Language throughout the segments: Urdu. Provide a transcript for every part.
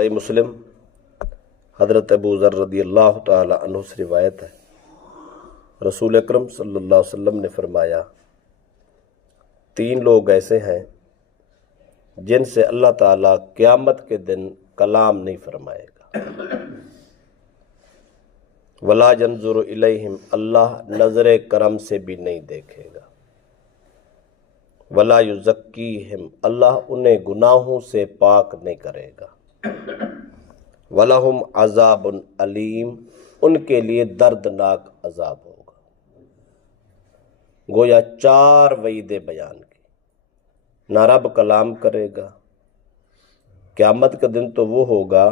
صحیح مسلم حضرت ابو ذر رضی اللہ تعالی عنہ سے روایت ہے، رسول اکرم صلی اللہ علیہ وسلم نے فرمایا، 3 لوگ ایسے ہیں جن سے اللہ تعالیٰ قیامت کے دن کلام نہیں فرمائے گا۔ وَلَا يَنظُرُ إِلَيْهِمْ، اللہ نظر کرم سے بھی نہیں دیکھے گا۔ وَلَا يُزَكِّيهِمْ، اللہ انہیں گناہوں سے پاک نہیں کرے گا۔ وَلَهُمْ عَذَابٌ أَلِيمٌ، ان کے لیے دردناک عذاب ہوگا۔ گویا 4 وعیدیں بیان کی، نہ رب کلام کرے گا۔ قیامت کا دن تو وہ ہوگا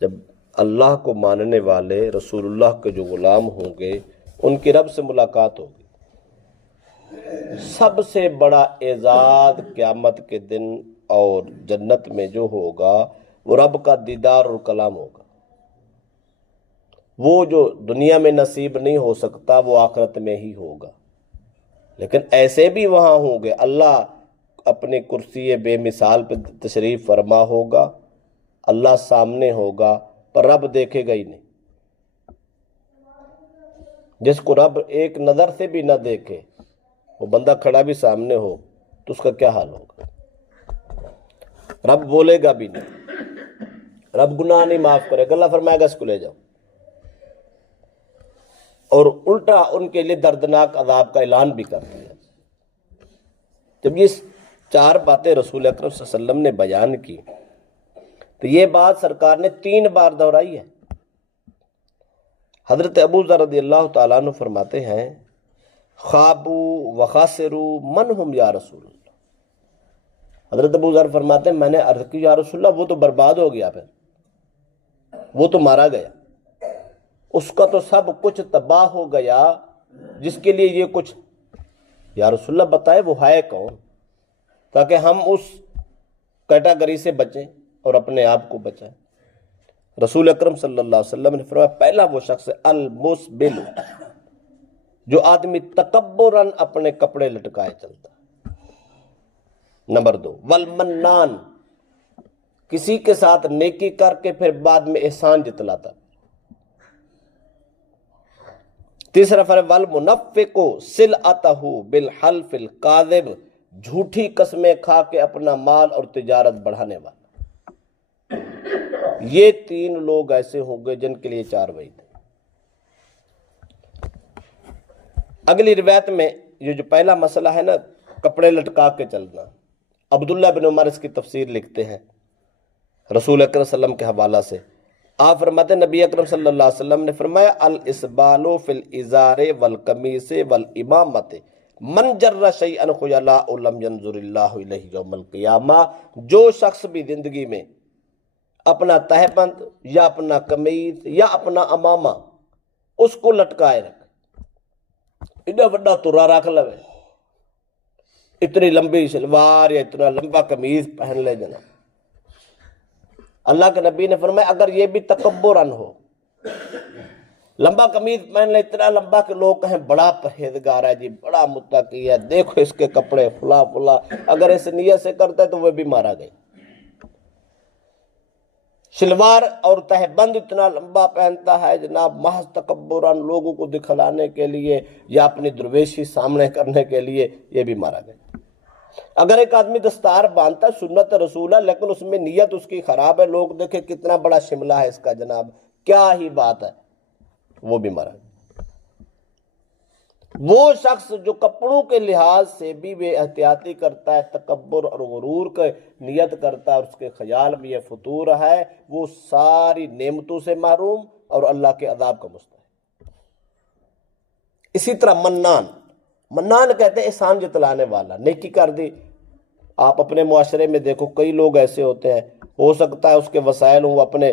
جب اللہ کو ماننے والے رسول اللہ کے جو غلام ہوں گے ان کی رب سے ملاقات ہوگی۔ سب سے بڑا اعزاز قیامت کے دن اور جنت میں جو ہوگا وہ رب کا دیدار اور کلام ہوگا۔ وہ جو دنیا میں نصیب نہیں ہو سکتا وہ آخرت میں ہی ہوگا۔ لیکن ایسے بھی وہاں ہوں گے، اللہ اپنی کرسی بے مثال پہ تشریف فرما ہوگا، اللہ سامنے ہوگا پر رب دیکھے گا ہی نہیں۔ جس کو رب ایک نظر سے بھی نہ دیکھے، وہ بندہ کھڑا بھی سامنے ہو تو اس کا کیا حال ہوگا؟ رب بولے گا بھی نہیں، رب گناہ نہیں معاف کرے گا، اللہ فرمائے گا اس کو لے جاؤ، اور الٹا ان کے لیے دردناک عذاب کا اعلان بھی کر دیا۔ جب یہ 4 باتیں رسول اکرم صلی اللہ علیہ وسلم نے بیان کی تو یہ بات سرکار نے 3 بار دہرائی ہے۔ حضرت ابو ذر رضی اللہ تعالیٰ عنہ فرماتے ہیں، خوابوا وخاسروا من ہم یا رسول اللہ۔ حضرت ابو ذر فرماتے ہیں، میں نے عرض کی یا رسول اللہ وہ تو برباد ہو گیا، پھر وہ تو مارا گیا، اس کا تو سب کچھ تباہ ہو گیا جس کے لیے یہ کچھ۔ یا رسول اللہ بتائے وہ ہے کون تاکہ ہم اس کیٹاگری سے بچیں اور اپنے آپ کو بچائیں۔ رسول اکرم صلی اللہ علیہ وسلم نے فرمایا، پہلا وہ شخص ہے المسبل، جو آدمی تکبراً اپنے کپڑے لٹکائے چلتا ہے۔ نمبر 2 والمنان، کسی کے ساتھ نیکی کر کے پھر بعد میں احسان جتلاتا۔ تیسرا فرق والمنفق سلعتہ بالحلف الکاذب، جھوٹی قسمیں کھا کے اپنا مال اور تجارت بڑھانے والا۔ یہ 3 لوگ ایسے ہوں گے جن کے لیے 4 وعید ہیں۔ اگلی روایت میں یہ جو پہلا مسئلہ ہے نا کپڑے لٹکا کے چلنا، عبداللہ بن عمر اس کی تفسیر لکھتے ہیں رسول اکرم صلی اللہ علیہ وسلم کے حوالہ سے۔ آپ فرماتے ہیں، نبی اکرم صلی اللہ علیہ وسلم نے فرمایا، الاسبال فی الازار والقمیص والامامۃ من جر شیئا خیلاء لم ینظر اللہ الیہ یوم القیامہ، جو شخص بھی زندگی میں اپنا تہبند یا اپنا قمیض یا اپنا امامہ اس کو لٹکائے رکھے، اتنا بڑا ترا رکھ لو، اتنی لمبی شلوار یا اتنا لمبا قمیض پہن لے جناب، اللہ کے نبی نے فرمایا اگر یہ بھی تکبراً ہو، لمبا قمیض پہن لے اتنا لمبا کہ لوگ کہیں بڑا پرہیزگار ہے جی، بڑا متقی ہے، دیکھو اس کے کپڑے فلا فلا، اگر اس نیت سے کرتا ہے تو وہ بھی مارا گئی۔ شلوار اور تہبند اتنا لمبا پہنتا ہے جناب محض تکبراً لوگوں کو دکھلانے کے لیے یا اپنی درویشی سامنے کرنے کے لیے، یہ بھی مارا گیا۔ اگر ایک آدمی دستار باندھتا ہے سنت رسول ہے لیکن اس میں نیت اس کی خراب ہے، لوگ دیکھیں کتنا بڑا شملہ ہے اس کا جناب، کیا ہی بات ہے، وہ بھی مارا گیا۔ وہ شخص جو کپڑوں کے لحاظ سے بھی بے احتیاطی کرتا ہے، تکبر اور غرور کا نیت کرتا ہے، اور اس کے خیال میں یہ فطور ہے، وہ ساری نعمتوں سے محروم اور اللہ کے عذاب کا مستحق۔ اسی طرح منان، منان کہتے ہیں احسان جتلانے والا، نیکی کر دی۔ آپ اپنے معاشرے میں دیکھو کئی لوگ ایسے ہوتے ہیں، ہو سکتا ہے اس کے وسائل ہوں، اپنے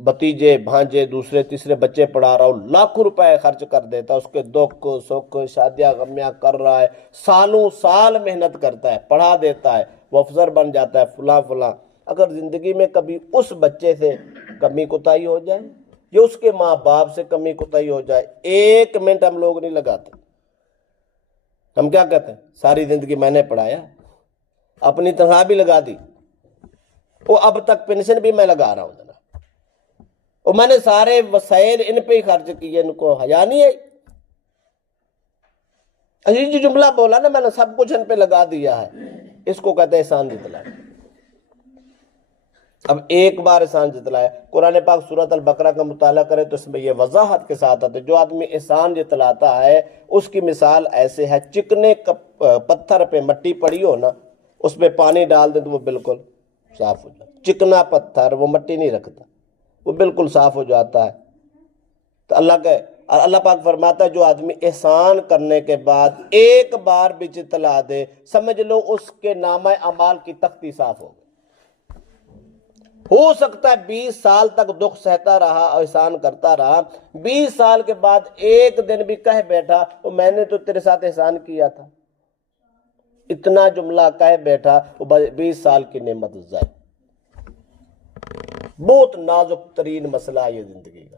بھتیجے بھانجے دوسرے تیسرے بچے پڑھا رہا ہو، لاکھوں روپے خرچ کر دیتا ہے، اس کے دکھ سکھ شادیاں غمیاں کر رہا ہے، سالوں سال محنت کرتا ہے، پڑھا دیتا ہے، وہ افسر بن جاتا ہے فلاں فلاں۔ اگر زندگی میں کبھی اس بچے سے کمی کوتاہی ہو جائے یا اس کے ماں باپ سے کمی کوتاہی ہو جائے، 1 منٹ ہم لوگ نہیں لگاتے، ہم کیا کہتے ہیں ساری زندگی میں نے پڑھایا، اپنی تنخواہ بھی لگا دی، وہ اب تک پینشن بھی میں لگا رہا ہوں جناب، اور میں نے سارے وسائل ان پہ ہی خرچ کیے، ان کو حیا نہیں ہے؟ جو جملہ بولا نا میں نے سب کچھ ان پہ لگا دیا ہے، اس کو کہتے ہیں احسان جتلایا۔ اب ایک بار احسان جتلایا، قرآن پاک سورۃ البقرہ کا مطالعہ کرے تو اس میں یہ وضاحت کے ساتھ آتا ہے، جو آدمی احسان جتلاتا ہے اس کی مثال ایسے ہے، چکنے پتھر پہ مٹی پڑی ہو نا، اس پہ پانی ڈال دے تو وہ بالکل صاف ہو جاتا ہے۔ چکنا پتھر وہ مٹی نہیں رکھتا، وہ بالکل صاف ہو جاتا ہے۔ تو اللہ پاک فرماتا ہے جو آدمی احسان کرنے کے بعد ایک بار بھی جتلا دے، سمجھ لو اس کے نامہ اعمال کی تختی صاف ہو سکتا ہے 20 سال تک دکھ سہتا رہا، احسان کرتا رہا، 20 سال کے بعد ایک دن بھی کہہ بیٹھا وہ میں نے تو تیرے ساتھ احسان کیا تھا، اتنا جملہ کہہ بیٹھا، وہ 20 سال کی نعمت ضائع۔ بہت نازک ترین مسئلہ ہے یہ زندگی کا،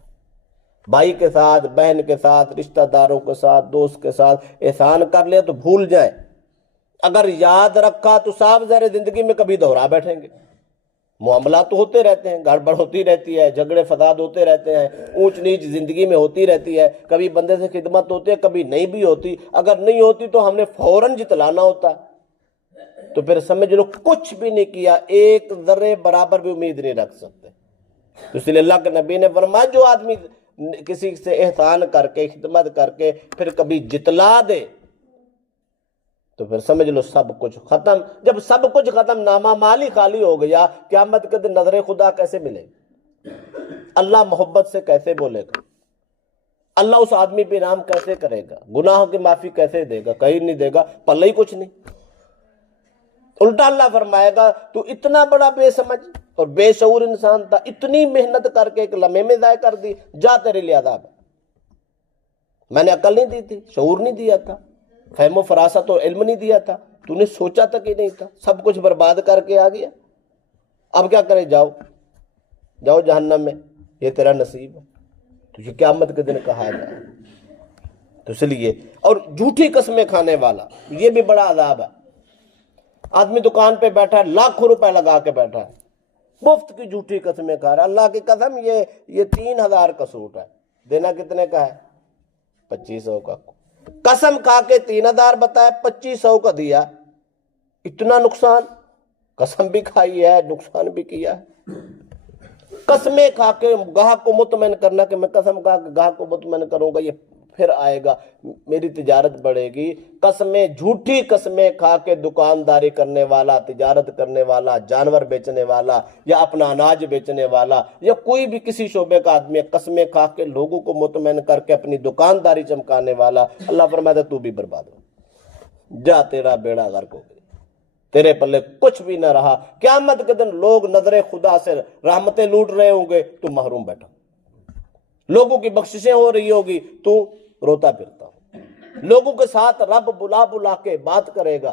بھائی کے ساتھ، بہن کے ساتھ، رشتہ داروں کے ساتھ، دوست کے ساتھ احسان کر لے تو بھول جائیں، اگر یاد رکھا تو صاف ظاہر زندگی میں کبھی دوہرا بیٹھیں گے۔ معاملات تو ہوتے رہتے ہیں، گڑبڑ ہوتی رہتی ہے، جھگڑے فساد ہوتے رہتے ہیں، اونچ نیچ زندگی میں ہوتی رہتی ہے، کبھی بندے سے خدمت ہوتی ہے، کبھی نہیں بھی ہوتی، اگر نہیں ہوتی تو ہم نے فوراً جتلانا ہوتا ہے، تو پھر سمجھ لو کچھ بھی نہیں کیا، ایک ذرے برابر بھی امید نہیں رکھ سکتے۔ اس لیے اللہ کے نبی نے فرمایا جو آدمی کسی سے احسان کر کے، خدمت کر کے پھر کبھی جتلا دے تو پھر سمجھ لو سب کچھ ختم۔ جب سب کچھ ختم، نامہ مالی خالی ہو گیا، قیامت کے دن نظر خدا کیسے ملے گی؟ اللہ محبت سے کیسے بولے گا؟ اللہ اس آدمی پہ انعام کیسے کرے گا؟ گناہوں کی معافی کیسے دے گا؟ کہیں نہیں دے گا، پلے ہی کچھ نہیں۔ الٹا اللہ فرمائے گا تو اتنا بڑا بے سمجھ اور بے شعور انسان تھا، اتنی محنت کر کے ایک لمحے میں ضائع کر دی، جا تیرے لیے عذاب ہے۔ میں نے عقل نہیں دی تھی، شعور نہیں دیا تھا، فہم و فراست اور علم نہیں دیا تھا، تو نے سوچا تک ہی نہیں تھا، سب کچھ برباد کر کے آ گیا، اب کیا کرے؟ جاؤ جہنم میں، یہ تیرا نصیب ہے۔ تو یہ قیامت کے دن کہا جائے۔ تو اس لیے، اور جھوٹی قسمیں کھانے والا، یہ بھی بڑا عذاب ہے۔ آدمی دکان پہ بیٹھا ہے، لاکھوں روپے لگا کے بیٹھا ہے، مفت کی جھوٹی قسمیں کھا رہا ہے، اللہ کی قسم یہ 3000 کا سوٹ ہے، دینا کتنے کا ہے؟ 2500 کا۔ قسم کھا کے 3000 بتایا، 2500 کا دیا، اتنا نقصان؟ قسم بھی کھائی ہے، نقصان بھی کیا ہے۔ قسمیں کھا کے گاہک کو مطمئن کرنا کہ میں قسم کھا کے گاہک کو مطمئن کروں گا، یہ پھر آئے گا، میری تجارت بڑھے گی۔ قسمیں، جھوٹی قسمیں کھا کے دکانداری کرنے والا، تجارت کرنے والا، جانور بیچنے والا یا اپنا اناج بیچنے والا یا کوئی بھی کسی شعبے کا آدمی، قسمیں کھا کے لوگوں کو مطمئن کر کے اپنی دکانداری چمکانے والا، اللہ فرماتا ہے تو بھی برباد ہو جا، تیرا بیڑا غرق ہو گیا، تیرے پلے کچھ بھی نہ رہا۔ قیامت کے دن لوگ نظر خدا سے رحمتیں لوٹ رہے ہوں گے، تو محروم بیٹھا، لوگوں کی بخششیں ہو رہی ہوگی، تو روتا پھرتا ہوں، لوگوں کے ساتھ رب بلا بلا کے بات کرے گا،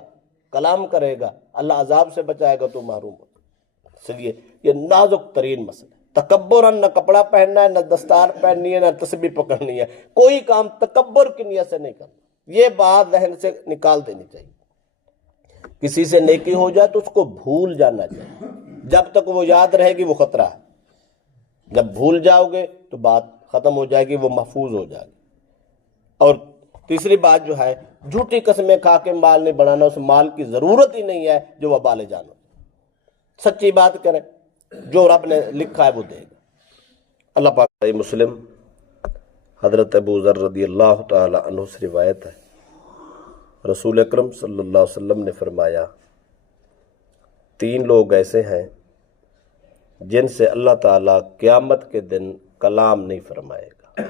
کلام کرے گا، اللہ عذاب سے بچائے گا، تو محروم ہو۔ اس لیے یہ نازک ترین مسئلہ، تکبر، نہ کپڑا پہننا ہے، نہ دستار پہننی ہے، نہ تسبیح پکڑنی ہے، کوئی کام تکبر کی نیت سے نہیں کرنا، یہ بات ذہن سے نکال دینی چاہیے۔ کسی سے نیکی ہو جائے تو اس کو بھول جانا چاہیے، جب تک وہ یاد رہے گی وہ خطرہ ہے، جب بھول جاؤ گے تو بات ختم ہو جائے گی، وہ محفوظ ہو جائے گی۔ اور تیسری بات جو ہے، جھوٹی قسمیں کھا کے مال نہیں بڑھانا، اس مال کی ضرورت ہی نہیں ہے جو وبال جانو، سچی بات کریں، جو رب نے لکھا ہے وہ دے گا۔ اللہ پاک صحیح مسلم حضرت ابو ذر رضی اللہ تعالی عنہ سے روایت ہے، رسول اکرم صلی اللہ علیہ وسلم نے فرمایا 3 لوگ ایسے ہیں جن سے اللہ تعالیٰ قیامت کے دن کلام نہیں فرمائے گا،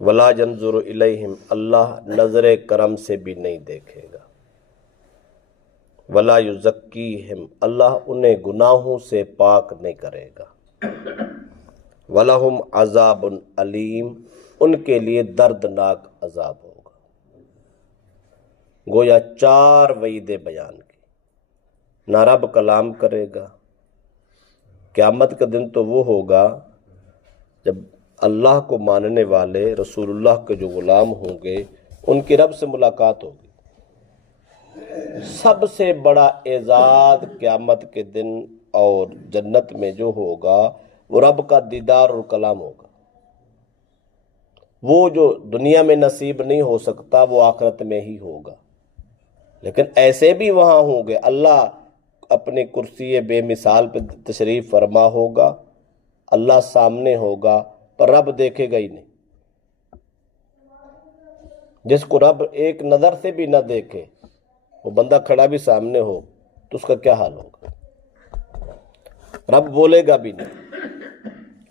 ولا ينظر الیہم، اللہ نظر کرم سے بھی نہیں دیکھے گا، ولا یزکیہم، اللہ انہیں گناہوں سے پاک نہیں کرے گا، وَلَهُمْ عَذَابٌ علیم، ان کے لیے دردناک عذاب ہوگا۔ گویا 4 وعیدیں بیان کی، نہ رب کلام کرے گا، قیامت کا دن تو وہ ہوگا جب اللہ کو ماننے والے رسول اللہ کے جو غلام ہوں گے ان کی رب سے ملاقات ہوگی، سب سے بڑا اعزاز قیامت کے دن اور جنت میں جو ہوگا وہ رب کا دیدار اور کلام ہوگا۔ وہ جو دنیا میں نصیب نہیں ہو سکتا وہ آخرت میں ہی ہوگا، لیکن ایسے بھی وہاں ہوں گے۔ اللہ اپنی کرسی بے مثال پہ تشریف فرما ہوگا، اللہ سامنے ہوگا، پر رب دیکھے گا ہی نہیں۔ جس کو رب ایک نظر سے بھی نہ دیکھے، وہ بندہ کھڑا بھی سامنے ہو تو اس کا کیا حال ہوگا؟ رب بولے گا بھی نہیں،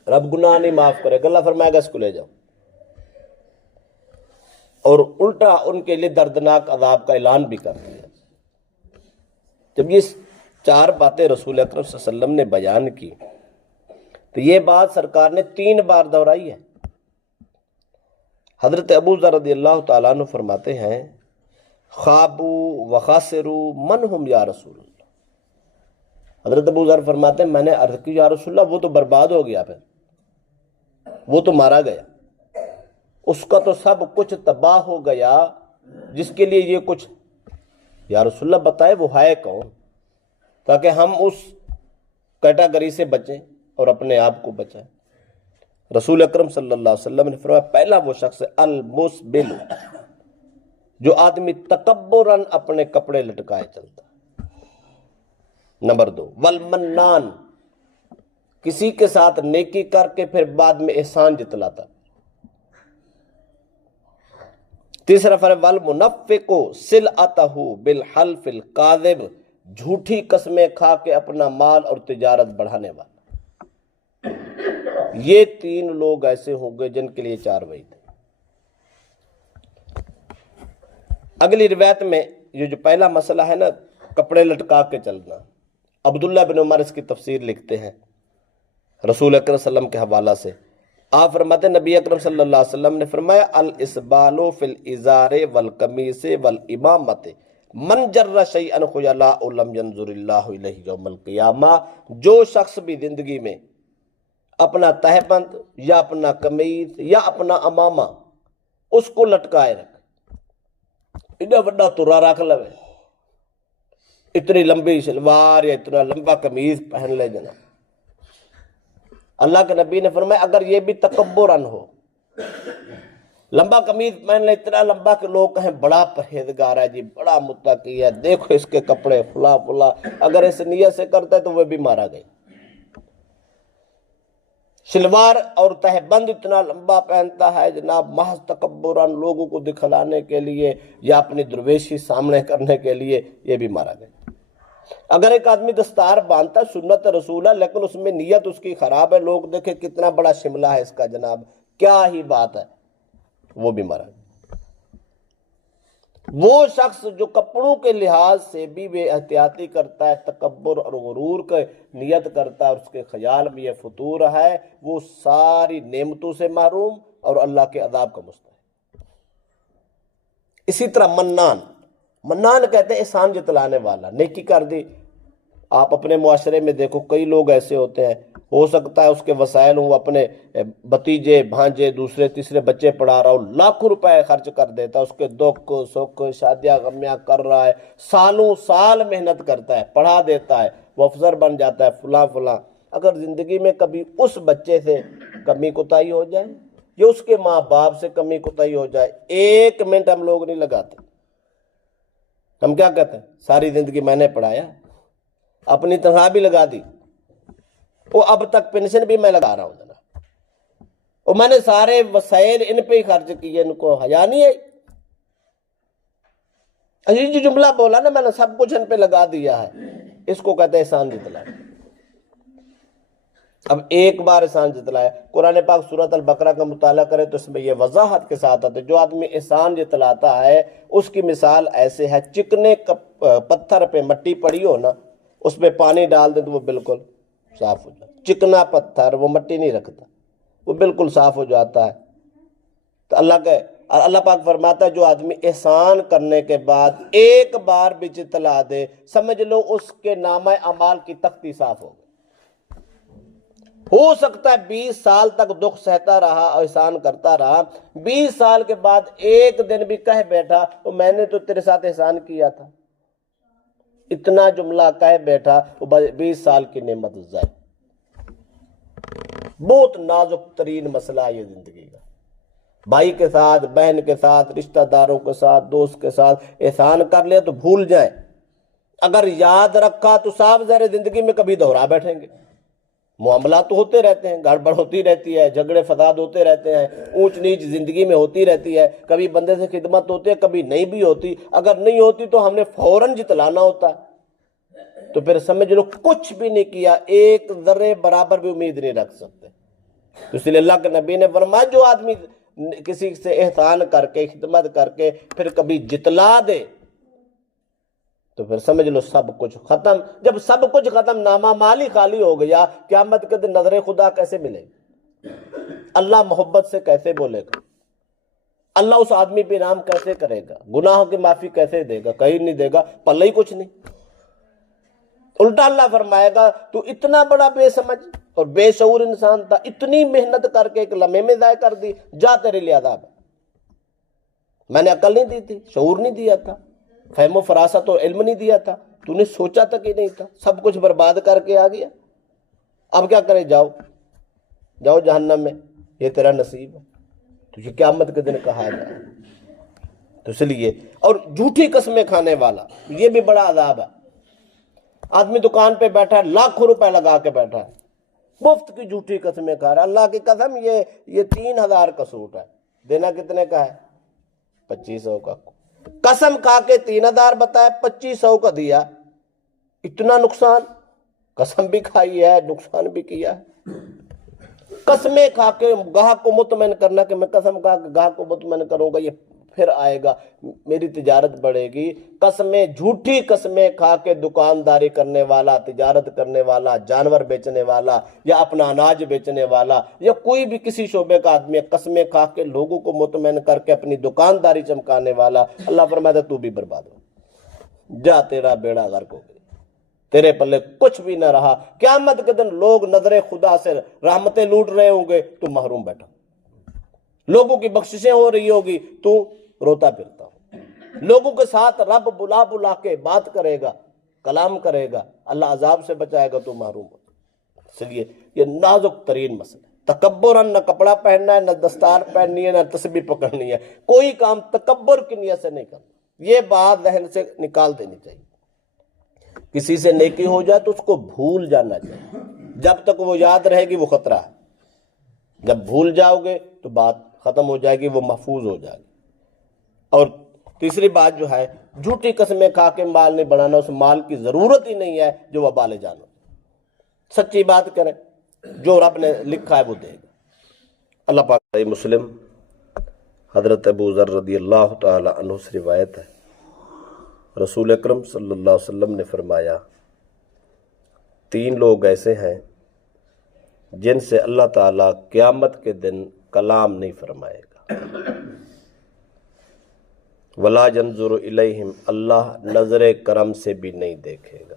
رب گناہ نہیں معاف کرے گا، اللہ فرمائے گا اس کو لے جاؤ، اور الٹا ان کے لیے دردناک عذاب کا اعلان بھی کر دیا۔ جب یہ چار باتیں رسول اکرم صلی اللہ علیہ وسلم نے بیان کی تو یہ بات سرکار نے 3 بار دہرائی ہے۔ حضرت ابو ذر رضی اللہ تعالیٰ عنہ فرماتے ہیں، خوابوا وخاسروا من ہم یا رسول اللہ۔ حضرت ابو ذر فرماتے ہیں میں نے عرض کی یا رسول اللہ وہ تو برباد ہو گیا، پھر وہ تو مارا گیا، اس کا تو سب کچھ تباہ ہو گیا جس کے لیے یہ کچھ، یا رسول اللہ بتائے وہ ہے کون تاکہ ہم اس کیٹاگری سے بچیں اور اپنے آپ کو بچائیں۔ رسول اکرم صلی اللہ علیہ وسلم نے فرمایا پہلا وہ شخص ہے المسبل، جو آدمی تکبراً اپنے کپڑے لٹکائے چلتا۔ نمبر 2 والمنان، کسی کے ساتھ نیکی کر کے پھر بعد میں احسان جتلاتا۔ تیسرا فرق والمنفق سلعتہ بالحلف الکاذب، جھوٹی قسمیں کھا کے اپنا مال اور تجارت بڑھانے والا۔ یہ 3 لوگ ایسے ہوں گے جن کے لیے 4 وعید ہیں۔ اگلی روایت میں یہ جو پہلا مسئلہ ہے نا کپڑے لٹکا کے چلنا، عبداللہ بن عمر اس کی تفسیر لکھتے ہیں رسول اکرم صلی اللہ علیہ وسلم کے حوالہ سے۔ آپ فرماتے ہیں نبی اکرم صلی اللہ علیہ وسلم نے فرمایا الاسبال فی الازار والقمیص والامامۃ من جر شیئا خیلاء لم ینظر اللہ الیہ یوم القیامہ، جو شخص بھی زندگی میں اپنا تہبند یا اپنا قمیض یا اپنا امامہ اس کو لٹکائے رکھ، اتنا بڑا ترا رکھ لو، اتنی لمبی شلوار یا اتنا لمبا قمیض پہن لے جناب، اللہ کے نبی نے فرمایا اگر یہ بھی تکبراً ہو، لمبا قمیض پہن لے اتنا لمبا کہ لوگ کہیں بڑا پرہیزگار ہے جی، بڑا متقی ہے، دیکھو اس کے کپڑے فلا فلا، اگر اس نیت سے کرتا ہے تو وہ بھی مارا گیا۔ شلوار اور تہبند اتنا لمبا پہنتا ہے جناب محض تکبراً لوگوں کو دکھلانے کے لیے یا اپنی درویشی سامنے کرنے کے لیے، یہ بھی مارا گیا۔ اگر ایک آدمی دستار باندھتا ہے سنت رسول ہے لیکن اس میں نیت اس کی خراب ہے، لوگ دیکھیں کتنا بڑا شملہ ہے اس کا جناب، کیا ہی بات ہے، وہ بھی مارا گیا۔ وہ شخص جو کپڑوں کے لحاظ سے بھی بے احتیاطی کرتا ہے، تکبر اور غرور کا نیت کرتا ہے، اور اس کے خیال میں یہ فطور ہے، وہ ساری نعمتوں سے محروم اور اللہ کے عذاب کا مستحق۔ اسی طرح منان کہتے ہیں احسان جتلانے والا، نیکی کر دی۔ آپ اپنے معاشرے میں دیکھو کئی لوگ ایسے ہوتے ہیں، ہو سکتا ہے اس کے وسائل ہوں، وہ اپنے بھتیجے بھانجے دوسرے تیسرے بچے پڑھا رہا ہو، لاکھوں روپے خرچ کر دیتا ہے، اس کے دکھ سکھ شادیاں غمیاں کر رہا ہے، سالوں سال محنت کرتا ہے، پڑھا دیتا ہے، وہ افسر بن جاتا ہے فلاں فلاں۔ اگر زندگی میں کبھی اس بچے سے کمی کوتاہی ہو جائے یا اس کے ماں باپ سے کمی کوتاہی ہو جائے، 1 منٹ ہم لوگ نہیں لگاتے، ہم کیا کہتے ہیں ساری زندگی میں نے پڑھایا، اپنی تنخواہ بھی لگا دی، وہ اب تک پینشن بھی میں لگا رہا ہوں جناب، اور میں نے سارے وسائل ان پہ ہی خرچ کیے، ان کو حیا نہیں آئی۔ عزیز جو جملہ بولا نا میں نے سب کچھ ان پہ لگا دیا ہے، اس کو کہتے ہیں احسان جتلایا۔ اب ایک بار احسان جتلایا، قرآن پاک سورۃ البقرہ کا مطالعہ کرے تو اس میں یہ وضاحت کے ساتھ آتا ہے، جو آدمی احسان جتلاتا ہے اس کی مثال ایسے ہے، چکنے پتھر پہ مٹی پڑی ہو نا، اس پہ پانی ڈال دے تو وہ بالکل صاف ہو جاتا ہے۔ چکنا پتھر وہ مٹی نہیں رکھتا، وہ بالکل صاف ہو جاتا ہے۔ تو اللہ پاک فرماتا ہے جو آدمی احسان کرنے کے بعد ایک بار بھی جتلا دے، سمجھ لو اس کے نامہ اعمال کی تختی صاف ہو گئی۔ ہو سکتا ہے 20 سال تک دکھ سہتا رہا اور احسان کرتا رہا، 20 سال کے بعد ایک دن بھی کہہ بیٹھا تو میں نے تو تیرے ساتھ احسان کیا تھا، اتنا جملہ کہہ بیٹھا وہ 20 سال کی نعمت ضائع. بہت نازک ترین مسئلہ ہے یہ زندگی کا. بھائی کے ساتھ، بہن کے ساتھ، رشتہ داروں کے ساتھ، دوست کے ساتھ احسان کر لیا تو بھول جائیں. اگر یاد رکھا تو صاف ظاہر زندگی میں کبھی دوہرا بیٹھیں گے. معاملات تو ہوتے رہتے ہیں، گڑبڑ ہوتی رہتی ہے، جھگڑے فساد ہوتے رہتے ہیں، اونچ نیچ زندگی میں ہوتی رہتی ہے. کبھی بندے سے خدمت ہوتی ہے، کبھی نہیں بھی ہوتی. اگر نہیں ہوتی تو ہم نے فوراً جتلانا ہوتا ہے. تو پھر سمجھ لو کچھ بھی نہیں کیا، ایک ذرے برابر بھی امید نہیں رکھ سکتے. اس لیے اللہ کے نبی نے فرمایا جو آدمی کسی سے احسان کر کے، خدمت کر کے پھر کبھی جتلا دے تو پھر سمجھ لو سب کچھ ختم. جب سب کچھ ختم، نامہ مال ہی خالی ہو گیا، قیامت کے دن نظر خدا کیسے ملے گی؟ اللہ محبت سے کیسے بولے گا؟ اللہ اس آدمی پہ انعام کیسے کرے گا؟ گناہوں کی معافی کیسے دے گا؟ کہیں نہیں دے گا، پلہ ہی کچھ نہیں. الٹا اللہ فرمائے گا تو اتنا بڑا بے سمجھ اور بے شعور انسان تھا، اتنی محنت کر کے ایک لمحے میں ضائع کر دی، جا تیرے لیے عذاب ہے. میں نے عقل نہیں دی تھی، شعور نہیں دیا تھا، فہم و فراست اور علم نہیں دیا تھا، تو نے سوچا تک ہی نہیں تھا، سب کچھ برباد کر کے آ گیا. اب کیا کرے؟ جاؤ جاؤ جہنم میں، یہ تیرا نصیب ہے. تجھے قیامت کے دن کہا جائے. تو اس لیے، اور جھوٹی قسمیں کھانے والا، یہ بھی بڑا عذاب ہے. آدمی دکان پہ بیٹھا ہے، لاکھوں روپے لگا کے بیٹھا ہے، مفت کی جھوٹی قسمیں کھا رہا ہے. اللہ کی قسم یہ 3000 کا سوٹ ہے، دینا کتنے کا ہے؟ 2500 کا. قسم کھا کے 3000 بتایا، 2500 کا دیا. اتنا نقصان. قسم بھی کھائی ہے، نقصان بھی کیا ہے. قسمیں کھا کے گاہک کو مطمئن کرنا کہ میں قسم کھا کے گاہک کو مطمئن کروں گا، یہ پھر آئے گا، میری تجارت بڑھے گی. قسمیں، جھوٹی قسمیں کھا کے دکانداری کرنے والا، تجارت کرنے والا، جانور بیچنے والا یا اپنا اناج بیچنے والا یا کوئی بھی کسی شعبے کا آدمی، قسمیں کھا کے لوگوں کو مطمئن کر کے اپنی دکانداری چمکانے والا، اللہ فرماتا تو بھی برباد ہو جا، تیرا بیڑا غرق ہو گیا، تیرے پلے کچھ بھی نہ رہا. قیامت کے دن لوگ نظر خدا سے رحمتیں لوٹ رہے ہوں گے، تو محروم بیٹھا. لوگوں کی بخششیں ہو رہی ہوگی، تو روتا پھرتا ہو. لوگوں کے ساتھ رب بلا بلا کے بات کرے گا، کلام کرے گا، اللہ عذاب سے بچائے گا، تو محروم ہو. اس لیے یہ نازک ترین مسئلہ. تکبر، نہ کپڑا پہننا ہے، نہ دستار پہننی ہے، نہ تسبیح پکڑنی ہے. کوئی کام تکبر کی نیت سے نہیں کرنا. یہ بات ذہن سے نکال دینی چاہیے. کسی سے نیکی ہو جائے تو اس کو بھول جانا چاہیے. جب تک وہ یاد رہے گی وہ خطرہ ہے. جب بھول جاؤ گے تو بات ختم ہو جائے گی، وہ محفوظ ہو جائے گی. اور تیسری بات جو ہے، جھوٹی قسمیں کھا کے مال نہیں بڑھانا. اس مال کی ضرورت ہی نہیں ہے جو وبال جان ہو. سچی بات کریں، جو رب نے لکھا ہے وہ دے گا. اللہ پاک. صحیح مسلم حضرت ابو ذر رضی اللہ تعالی عنہ سے روایت ہے، رسول اکرم صلی اللہ علیہ وسلم نے فرمایا 3 لوگ ایسے ہیں جن سے اللہ تعالیٰ قیامت کے دن کلام نہیں فرمائے گا. ولا ينظر الیہم، اللہ نظر کرم سے بھی نہیں دیکھے گا.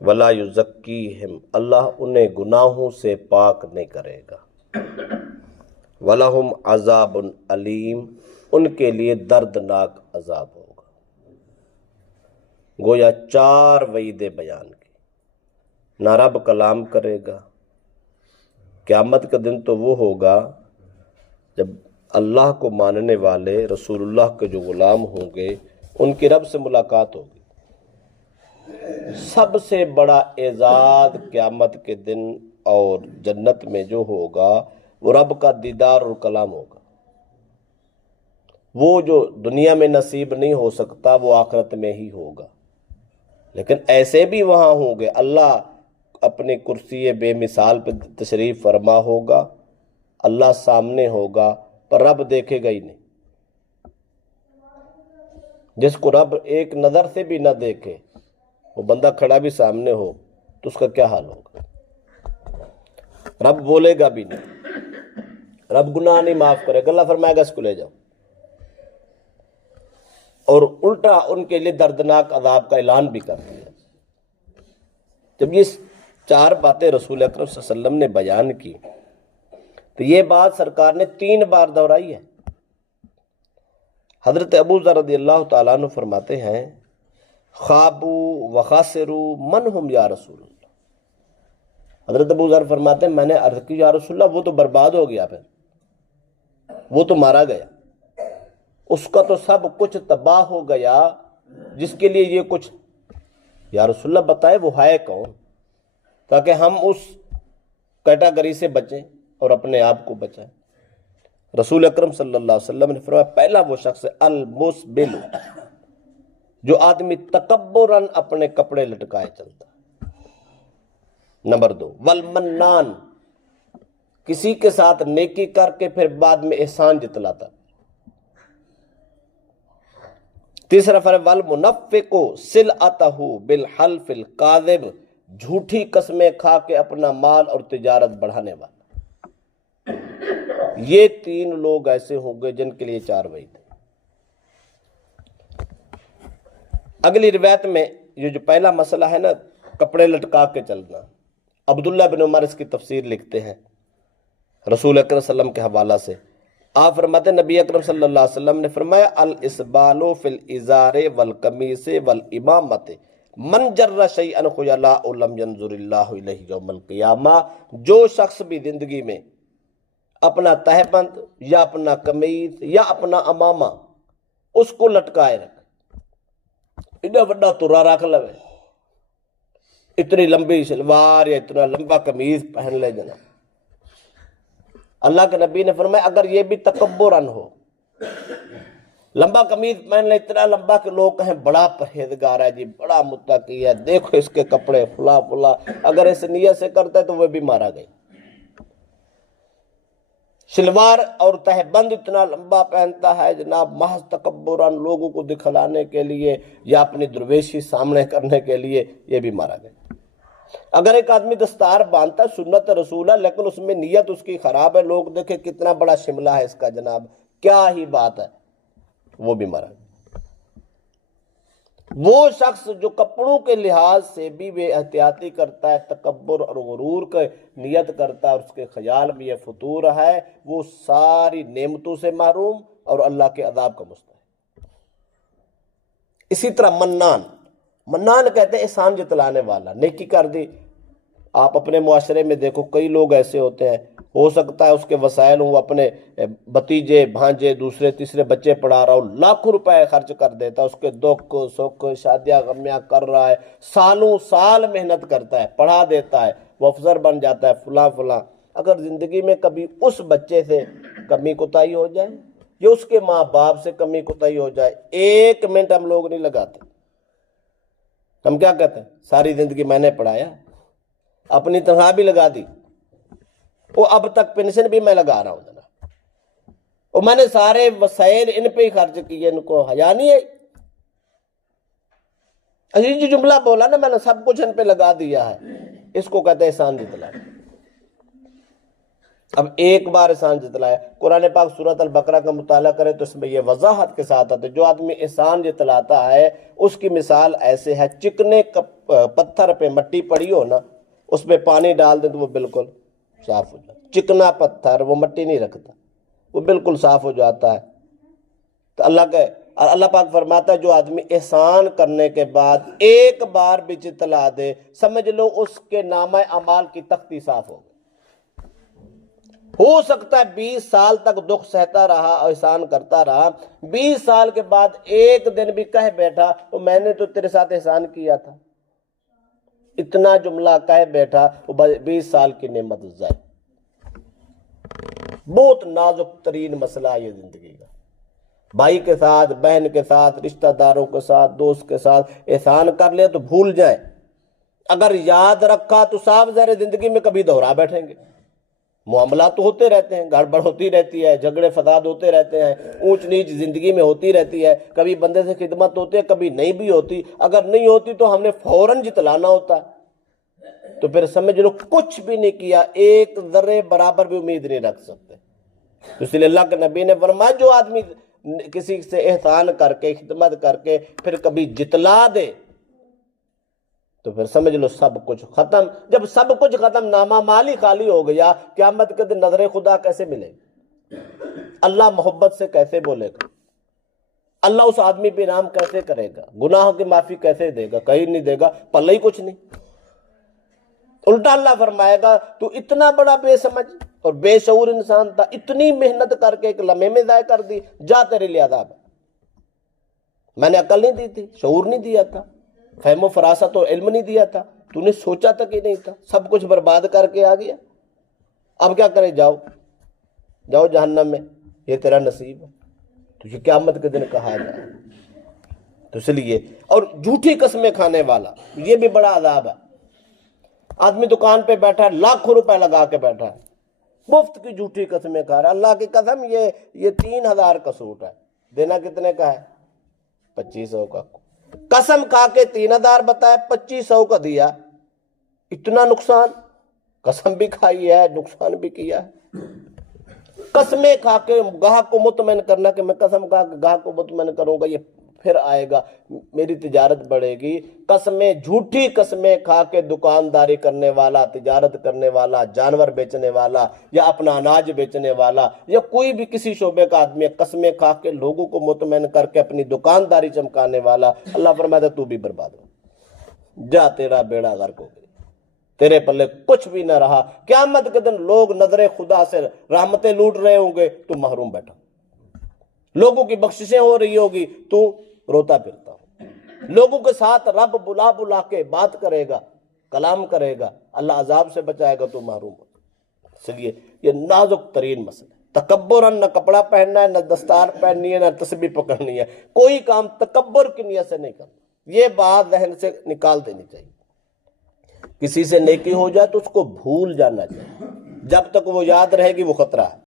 ولا یزکیہم، اللہ انہیں گناہوں سے پاک نہیں کرے گا. وَلَهُمْ عَذَابٌ علیم، ان کے لیے دردناک عذاب ہوگا. گویا 4 وعیدیں بیان کی. نہ رب کلام کرے گا. قیامت کا دن تو وہ ہوگا جب اللہ کو ماننے والے رسول اللہ کے جو غلام ہوں گے ان کی رب سے ملاقات ہوگی. سب سے بڑا اعزاز قیامت کے دن اور جنت میں جو ہوگا وہ رب کا دیدار اور کلام ہوگا. وہ جو دنیا میں نصیب نہیں ہو سکتا وہ آخرت میں ہی ہوگا. لیکن ایسے بھی وہاں ہوں گے، اللہ اپنی کرسی بے مثال پہ تشریف فرما ہوگا، اللہ سامنے ہوگا، پر رب دیکھے گا ہی نہیں. جس کو رب ایک نظر سے بھی نہ دیکھے، وہ بندہ کھڑا بھی سامنے ہو تو اس کا کیا حال ہوگا؟ رب بولے گا بھی نہیں، رب گناہ نہیں معاف کرے گا. اللہ فرمائے گا اس کو لے جاؤ. اور الٹا ان کے لیے دردناک عذاب کا اعلان بھی کر دیا. جب یہ 4 باتیں رسول اکرم صلی اللہ علیہ وسلم نے بیان کی تو یہ بات سرکار نے 3 بار دہرائی ہے. حضرت ابو ذر رضی اللہ تعالیٰ عنہ فرماتے ہیں خوابو وخاسرو من ہم یا رسول اللہ۔ حضرت ابو ذر فرماتے ہیں میں نے عرض کی یا رسول اللہ وہ تو برباد ہو گیا، پھر وہ تو مارا گیا، اس کا تو سب کچھ تباہ ہو گیا جس کے لیے یہ کچھ، یا رسول اللہ بتائے وہ ہے کون تاکہ ہم اس کیٹاگری سے بچیں اور اپنے آپ کو بچائیں۔ رسول اکرم صلی اللہ علیہ وسلم نے فرمایا پہلا وہ شخص ہے المسبل، جو آدمی تکبراً اپنے کپڑے لٹکائے چلتا۔ نمبر 2 والمنان، کسی کے ساتھ نیکی کر کے پھر بعد میں احسان جتلاتا۔ تیسرا فرق والمنفق سلعتہ بالحلف الکاذب، جھوٹی قسمیں کھا کے اپنا مال اور تجارت بڑھانے والا۔ یہ 3 لوگ ایسے ہوں گے جن کے لیے 4 وعید ہیں۔ اگلی روایت میں یہ جو پہلا مسئلہ ہے نا کپڑے لٹکا کے چلنا، عبداللہ بن عمر اس کی تفسیر لکھتے ہیں رسول اکرم صلی اللہ علیہ وسلم کے حوالہ سے۔ آپ فرماتے ہیں نبی اکرم صلی اللہ علیہ وسلم نے فرمایا الاسبال فی الازار والقمیص والامامۃ من جر شیئا خیلاء لم ینظر اللہ الیہ یوم القیامہ، جو شخص بھی زندگی میں اپنا تہبند یا اپنا قمیض یا اپنا امامہ اس کو لٹکائے رکھ، اتنا بڑا ترا رکھ لو، اتنی لمبی شلوار یا اتنا لمبا قمیض پہن لے جناب، اللہ کے نبی نے فرمایا اگر یہ بھی تکبراً ہو، لمبا قمیض پہن لے اتنا لمبا کہ لوگ کہیں بڑا پرہیزگار ہے جی، بڑا متقی ہے، دیکھو اس کے کپڑے فلا فلا، اگر اس نیت سے کرتا ہے تو وہ بھی مارا گئی۔ شلوار اور تہبند اتنا لمبا پہنتا ہے جناب محض تکبراً لوگوں کو دکھلانے کے لیے یا اپنی درویشی سامنے کرنے کے لیے، یہ بھی مارا گیا۔ اگر ایک آدمی دستار باندھتا سنت رسول ہے لیکن اس میں نیت اس کی خراب ہے، لوگ دیکھیں کتنا بڑا شملہ ہے اس کا جناب، کیا ہی بات ہے، وہ بھی مارا گیا۔ وہ شخص جو کپڑوں کے لحاظ سے بھی بے احتیاطی کرتا ہے، تکبر اور غرور کا نیت کرتا ہے، اور اس کے خیال میں یہ فطور ہے، وہ ساری نعمتوں سے محروم اور اللہ کے عذاب کا مستحق۔ اسی طرح منان، منان کہتے ہیں احسان جتلانے والا، نیکی کر دی۔ آپ اپنے معاشرے میں دیکھو کئی لوگ ایسے ہوتے ہیں، ہو سکتا ہے اس کے وسائل ہوں، اپنے بھتیجے بھانجے دوسرے تیسرے بچے پڑھا رہا ہو، لاکھوں روپے خرچ کر دیتا ہے، اس کے دکھ سکھ شادیاں غمیاں کر رہا ہے، سالوں سال محنت کرتا ہے، پڑھا دیتا ہے، وہ افسر بن جاتا ہے فلاں فلاں۔ اگر زندگی میں کبھی اس بچے سے کمی کوتاہی ہو جائے یا اس کے ماں باپ سے کمی کوتاہی ہو جائے، 1 منٹ ہم لوگ نہیں لگاتے، ہم کیا کہتے ہیں ساری زندگی میں نے پڑھایا، اپنی تنخواہ بھی لگا دی، وہ اب تک پینشن بھی میں لگا رہا ہوں جناب، اور میں نے سارے وسائل ان پہ ہی خرچ کیے، ان کو حیا نہیں ہے۔ عزیز جو جملہ بولا نا میں نے سب کچھ ان پہ لگا دیا ہے، اس کو کہتے ہیں احسان جتلایا۔ اب ایک بار احسان جتلایا، قرآن پاک سورۃ البقرہ کا مطالعہ کرے تو اس میں یہ وضاحت کے ساتھ آتا ہے، جو آدمی احسان جتلاتا ہے اس کی مثال ایسے ہے، چکنے پتھر پہ مٹی پڑی ہو نا، اس پہ پانی ڈال دیں تو وہ بالکل صاف ہو جاتا ہے۔ چکنا پتھر وہ مٹی نہیں رکھتا، وہ بالکل صاف ہو جاتا ہے۔ تو اللہ پاک فرماتا ہے جو آدمی احسان کرنے کے بعد ایک بار بھی جتلا دے، سمجھ لو اس کے نامہ اعمال کی تختی صاف ہو گئی۔ ہو سکتا ہے 20 سال تک دکھ سہتا رہا، احسان کرتا رہا، 20 سال کے بعد ایک دن بھی کہہ بیٹھا وہ میں نے تو تیرے ساتھ احسان کیا تھا، اتنا جملہ کہہ بیٹھا، وہ 20 سال کی نعمت ضائع۔ بہت نازک ترین مسئلہ ہے یہ زندگی کا، بھائی کے ساتھ، بہن کے ساتھ، رشتہ داروں کے ساتھ، دوست کے ساتھ احسان کر لے تو بھول جائیں، اگر یاد رکھا تو صاف ظاہر زندگی میں کبھی دوہرا بیٹھیں گے۔ معاملات تو ہوتے رہتے ہیں، گڑبڑ ہوتی رہتی ہے، جھگڑے فساد ہوتے رہتے ہیں، اونچ نیچ زندگی میں ہوتی رہتی ہے، کبھی بندے سے خدمت ہوتی ہے کبھی نہیں بھی ہوتی، اگر نہیں ہوتی تو ہم نے فوراً جتلانا ہوتا ہے، تو پھر سمجھ لو کچھ بھی نہیں کیا، ایک ذرے برابر بھی امید نہیں رکھ سکتے۔ اس لیے اللہ کے نبی نے فرمایا جو آدمی کسی سے احسان کر کے خدمت کر کے پھر کبھی جتلا دے تو پھر سمجھ لو سب کچھ ختم۔ جب سب کچھ ختم، نامہ مالی خالی ہو گیا، قیامت کے دن نظر خدا کیسے ملے گی؟ اللہ محبت سے کیسے بولے گا؟ اللہ اس آدمی پہ انعام کیسے کرے گا؟ گناہوں کی معافی کیسے دے گا؟ کہیں نہیں دے گا، پلہ ہی کچھ نہیں۔ الٹا اللہ فرمائے گا تو اتنا بڑا بے سمجھ اور بے شعور انسان تھا، اتنی محنت کر کے ایک لمحے میں ضائع کر دی، جا تیرے لیے عذاب ہے۔ میں نے عقل نہیں دی تھی، شعور نہیں دیا تھا، فہم و فراست اور علم نہیں دیا تھا، تو نے سوچا تک ہی نہیں تھا، سب کچھ برباد کر کے آ گیا۔ اب کیا کرے؟ جاؤ جاؤ جہنم میں، یہ تیرا نصیب ہے، تو یہ قیامت کے دن کہا جائے۔ تو اس لیے، اور جھوٹی قسمیں کھانے والا، یہ بھی بڑا عذاب ہے۔ آدمی دکان پہ بیٹھا ہے، لاکھوں روپے لگا کے بیٹھا ہے، مفت کی جھوٹی قسمیں کھا رہا ہے۔ اللہ کی قسم یہ 3000 کا سوٹ ہے، دینا کتنے کا ہے؟ 2500 کا۔ قسم کھا کے 3000 بتایا، 2500 کا دیا۔ اتنا نقصان! قسم بھی کھائی ہے، نقصان بھی کیا ہے۔ قسمیں کھا کے گاہک کو مطمئن کرنا کہ میں قسم کھا کے گاہک کو مطمئن کروں گا، یہ پھر آئے گا، میری تجارت بڑھے گی۔ قسمیں، جھوٹی قسمیں کھا کے دکانداری کرنے والا، تجارت کرنے والا، جانور بیچنے والا یا اپنا اناج بیچنے والا یا کوئی بھی کسی شعبے کا آدمی، قسمیں کھا کے لوگوں کو مطمئن کر کے اپنی دکانداری چمکانے والا، اللہ فرماتا تو بھی برباد ہو جا، تیرا بیڑا غرق ہو گیا، تیرے پلے کچھ بھی نہ رہا۔ قیامت کے دن لوگ نظر خدا سے رحمتیں لوٹ رہے ہوں گے، تو محروم بیٹھا، لوگوں کی بخششیں ہو رہی ہوگی، تو روتا پھرتا ہوں۔ لوگوں کے ساتھ رب بلا بلا کے بات کرے گا، کلام کرے گا، اللہ عذاب سے بچائے گا، تو محروم ہو۔ اس لیے یہ نازک ترین مسئلہ ہے۔ تکبر، نہ کپڑا پہننا ہے، نہ دستار پہننی ہے، نہ تسبیح پکڑنی ہے، کوئی کام تکبر کی نیت سے نہیں کرنا، یہ بات ذہن سے نکال دینی چاہیے۔ کسی سے نیکی ہو جائے تو اس کو بھول جانا چاہیے، جب تک وہ یاد رہے گی وہ خطرہ ہے۔